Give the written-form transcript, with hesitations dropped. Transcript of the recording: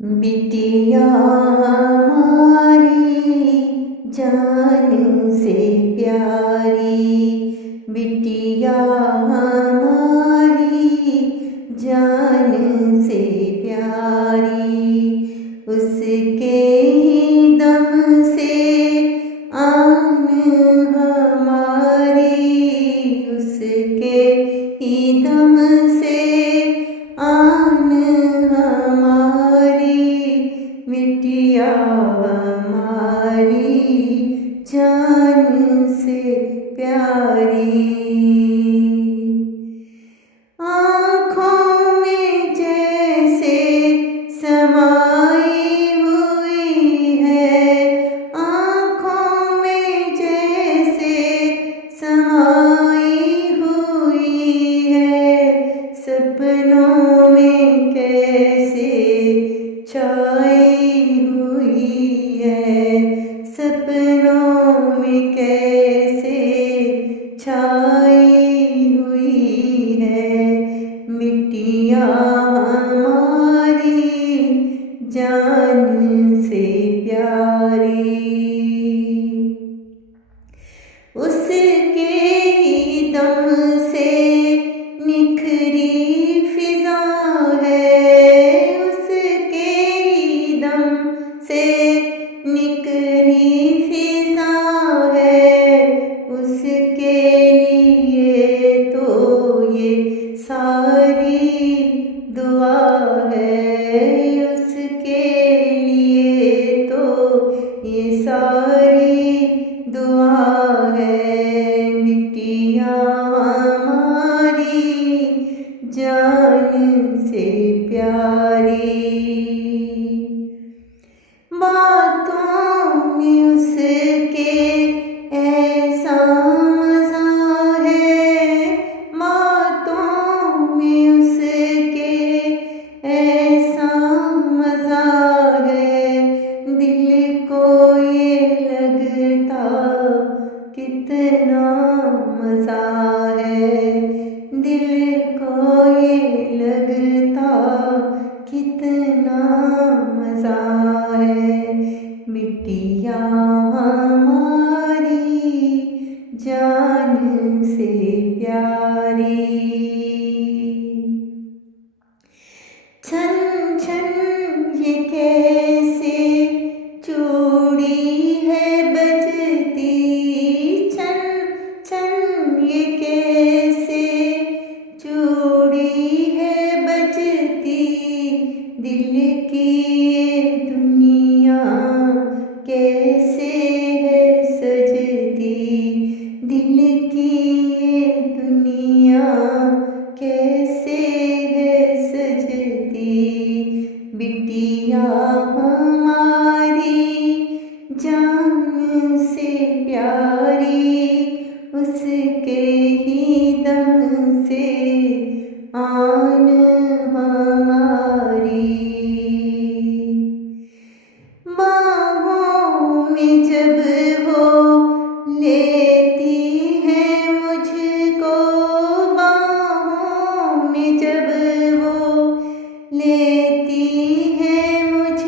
बिटिया हमारी जान से प्यारी, बिटिया हमारी जान से प्यारी, उसके ही दम से आन हमारी, उसके ही दम से आन हमारी, बिटिया हमारी जान से प्यारी। आँखों में जैसे समाई हुई है, आँखों में जैसे समाई हुई है, सपनों में कैसे छाई हुई है, सपनों में कैसे छाई हुई है, बिटिया हमारी जान से प्यारी। उसके ही दम से निखरी फिजा है, उसके ही दम से निखरी फिजा है, उसके लिए तो ये सारी दुआ है, उसके लिए तो ये सारी दुआ है, बिटिया हमारी जान से प्यारी। बातों में उसके ऐसा मज़ा है, बातों में उसके ऐसा मज़ा है, दिल को ये लगता कितना मज़ा है, दिल को ये लगता कितना मज़ा है, बिटिया हमारी जान से प्यारी। छन छन ये कैसे चूड़ी है बजती, छन छन ये कैसे चूड़ी है बजती, दिल की ये दुनिया कैसे है सजती, दिल की ये दुनिया कैसे है सजती, बिटिया हमारी जान से प्यारी, उसके ही दम से आन हमारी। बाहों में जब वो लेती है मुझको, बाहों में जब वो लेती है मुझको,